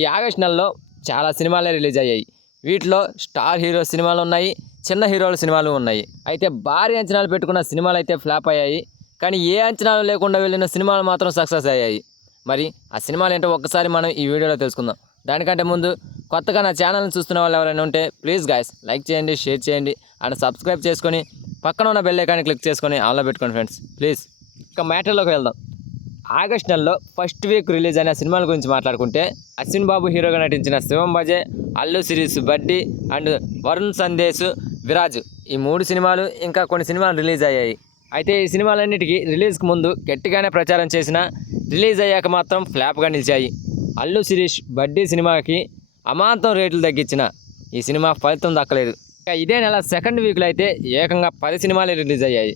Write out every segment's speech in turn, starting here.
ఈ ఆగస్టు నెలలో చాలా సినిమాలే రిలీజ్ అయ్యాయి. వీటిలో స్టార్ హీరో సినిమాలు ఉన్నాయి, చిన్న హీరోల సినిమాలు ఉన్నాయి. అయితే భారీ అంచనాలు పెట్టుకున్న సినిమాలు అయితే ఫ్లాప్ అయ్యాయి. కానీ ఏ అంచనాలు లేకుండా వెళ్ళిన సినిమాలు మాత్రం సక్సెస్ అయ్యాయి. మరి ఆ సినిమాలు ఏంటో ఒక్కసారి మనం ఈ వీడియోలో తెలుసుకుందాం. దానికంటే ముందు కొత్తగా నా ఛానల్ని చూస్తున్న వాళ్ళు ఎవరైనా ఉంటే ప్లీజ్ గాయ్స్ లైక్ చేయండి, షేర్ చేయండి అండ్ సబ్స్క్రైబ్ చేసుకొని పక్కన ఉన్న బెల్ ఐకాన్ని క్లిక్ చేసుకొని ఆన్లో పెట్టుకోండి ఫ్రెండ్స్ ప్లీజ్. ఇక మ్యాటర్లోకి వెళ్దాం. ఆగస్ట్ నెలలో ఫస్ట్ వీక్ రిలీజ్ అయిన సినిమాల గురించి మాట్లాడుకుంటే అశ్విన్ బాబు హీరోగా నటించిన శివం బజే, అల్లు సిరీస్ బడ్డీ అండ్ వరుణ్ సందేశ్, విరాజ్ ఈ 3 సినిమాలు ఇంకా కొన్ని సినిమాలు రిలీజ్ అయ్యాయి. అయితే ఈ సినిమాలన్నిటికీ రిలీజ్కి ముందు గట్టిగానే ప్రచారం చేసిన రిలీజ్ అయ్యాక మాత్రం ఫ్లాప్గా నిలిచాయి. అల్లు సిరీస్ బడ్డీ సినిమాకి అమాంతం రేట్లు తగ్గించిన ఈ సినిమా ఫలితం దక్కలేదు. ఇక ఇదే నెల సెకండ్ వీక్లో అయితే ఏకంగా 10 సినిమాలు రిలీజ్ అయ్యాయి.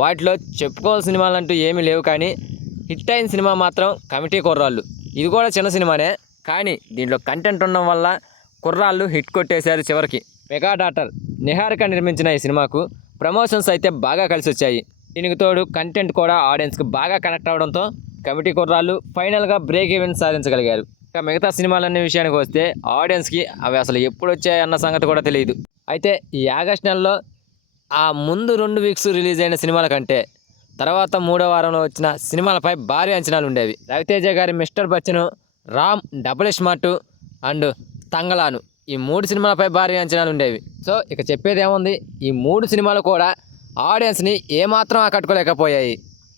వాటిలో చెప్పుకోవాల్సిన సినిమాలంటూ ఏమీ లేవు. కానీ హిట్ అయిన సినిమా మాత్రం కమిటీ కుర్రాళ్ళు. ఇది కూడా చిన్న సినిమానే, కానీ దీంట్లో కంటెంట్ ఉండడం వల్ల కుర్రాళ్ళు హిట్ కొట్టేశారు. చివరికి మెగా డాటర్ నిహారిక నిర్మించిన ఈ సినిమాకు ప్రమోషన్స్ అయితే బాగా కలిసి వచ్చాయి. దీనికి తోడు కంటెంట్ కూడా ఆడియన్స్కి బాగా కనెక్ట్ అవడంతో కమిటీ కుర్రాళ్ళు ఫైనల్గా బ్రేక్ ఈవెన్ సాధించగలిగారు. ఇక మిగతా సినిమాలన్నీ విషయానికి వస్తే ఆడియన్స్కి అవి అసలు ఎప్పుడు వచ్చాయన్న సంగతి కూడా తెలియదు. అయితే ఈ ఆగస్ట్ నెలలో ఆ ముందు 2 వీక్స్ రిలీజ్ అయిన సినిమాల కంటే తర్వాత 3వ వారంలో వచ్చిన సినిమాలపై భారీ అంచనాలు ఉండేవి. రవితేజ గారి mister Bachchan, Ram, double smart and Thangalaan ఈ 3 సినిమాలపై భారీ అంచనాలు ఉండేవి. సో ఇక చెప్పేది ఏముంది, ఈ 3 సినిమాలు కూడా ఆడియన్స్ని ఏమాత్రం ఆకట్టుకోలేకపోయాయి.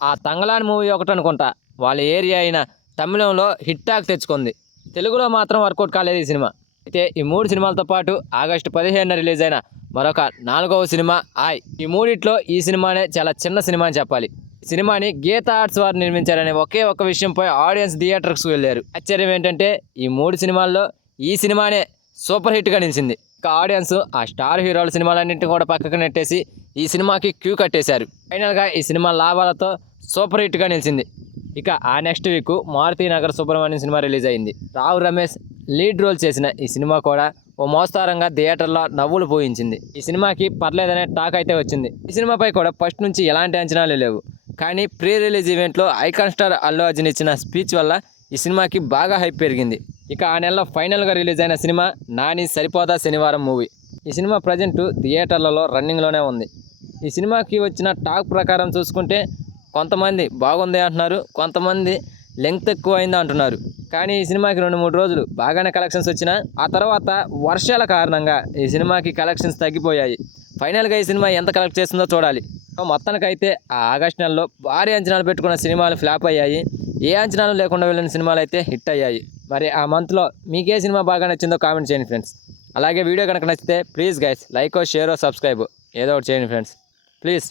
ఆ తంగలాన్ మూవీ ఒకటి అనుకుంటా వాళ్ళ ఏరియా అయిన తమిళంలో హిట్ టాక్ తెచ్చుకుంది. తెలుగులో మాత్రం వర్కౌట్ కాలేదు ఈ సినిమా. అయితే ఈ 3 సినిమాలతో పాటు ఆగస్టు 15న రిలీజ్ అయిన మరొక 4వ సినిమా ఆయ్. ఈ మూడిట్లో ఈ సినిమానే చాలా చిన్న సినిమా అని చెప్పాలి. ఈ సినిమాని గీతా ఆర్ట్స్ వారు నిర్మించారనే ఒకే ఒక్క విషయంపై ఆడియన్స్ థియేటర్స్కి వెళ్ళారు. ఆశ్చర్యం ఏంటంటే ఈ 3 సినిమాల్లో ఈ సినిమానే సూపర్ హిట్గా నిలిచింది. ఇక ఆడియన్స్ ఆ స్టార్ హీరోల సినిమాలన్నింటినీ కూడా పక్కకు నెట్టేసి ఈ సినిమాకి క్యూ కట్టేశారు. ఫైనల్గా ఈ సినిమా లాభాలతో సూపర్ హిట్గా నిలిచింది. ఇక ఆ నెక్స్ట్ వీక్ మారుతి నగర్ సుబ్రహ్మణ్యం సినిమా రిలీజ్ అయింది. రావు రమేష్ లీడ్ రోల్ చేసిన ఈ సినిమా కూడా ఓ మోస్తారంగా థియేటర్లో నవ్వులు పోయించింది. ఈ సినిమాకి పర్లేదనే టాక్ అయితే వచ్చింది. ఈ సినిమాపై కూడా ఫస్ట్ నుంచి ఎలాంటి అంచనాలు లేవు. కానీ ప్రీ రిలీజ్ ఈవెంట్లో ఐకాన్ స్టార్ అల్లు అర్జున్ ఇచ్చిన స్పీచ్ వల్ల ఈ సినిమాకి బాగా హైప్ పెరిగింది. ఇక ఆ నెలలో ఫైనల్గా రిలీజ్ అయిన సినిమా నాని సరిపోదా శనివారం మూవీ. ఈ సినిమా ప్రజెంట్ థియేటర్లలో రన్నింగ్లోనే ఉంది. ఈ సినిమాకి వచ్చిన టాక్ ప్రకారం చూసుకుంటే కొంతమంది బాగుంది అంటున్నారు, కొంతమంది లెంగ్త్ ఎక్కువ అయింది అంటున్నారు. కానీ ఈ సినిమాకి 2-3 రోజులు బాగానే కలెక్షన్స్ వచ్చినా ఆ తర్వాత వర్షాల కారణంగా ఈ సినిమాకి కలెక్షన్స్ తగ్గిపోయాయి. ఫైనల్గా ఈ సినిమా ఎంత కలెక్ట్ చేస్తుందో చూడాలి. మొత్తానికైతే ఆ ఆగస్ట్ నెలలో భారీ అంచనాలు పెట్టుకున్న సినిమాలు ఫ్లాప్ అయ్యాయి. ఏ అంచనాలు లేకుండా వెళ్ళిన సినిమాలు అయితే హిట్ అయ్యాయి. మరి ఆ మంత్లో మీకే సినిమా బాగా నచ్చిందో కామెంట్ చేయండి ఫ్రెండ్స్. అలాగే వీడియో కనుక నచ్చితే please guys like, share, subscribe ఏదో ఒకటి చేయండి ఫ్రెండ్స్ ప్లీజ్.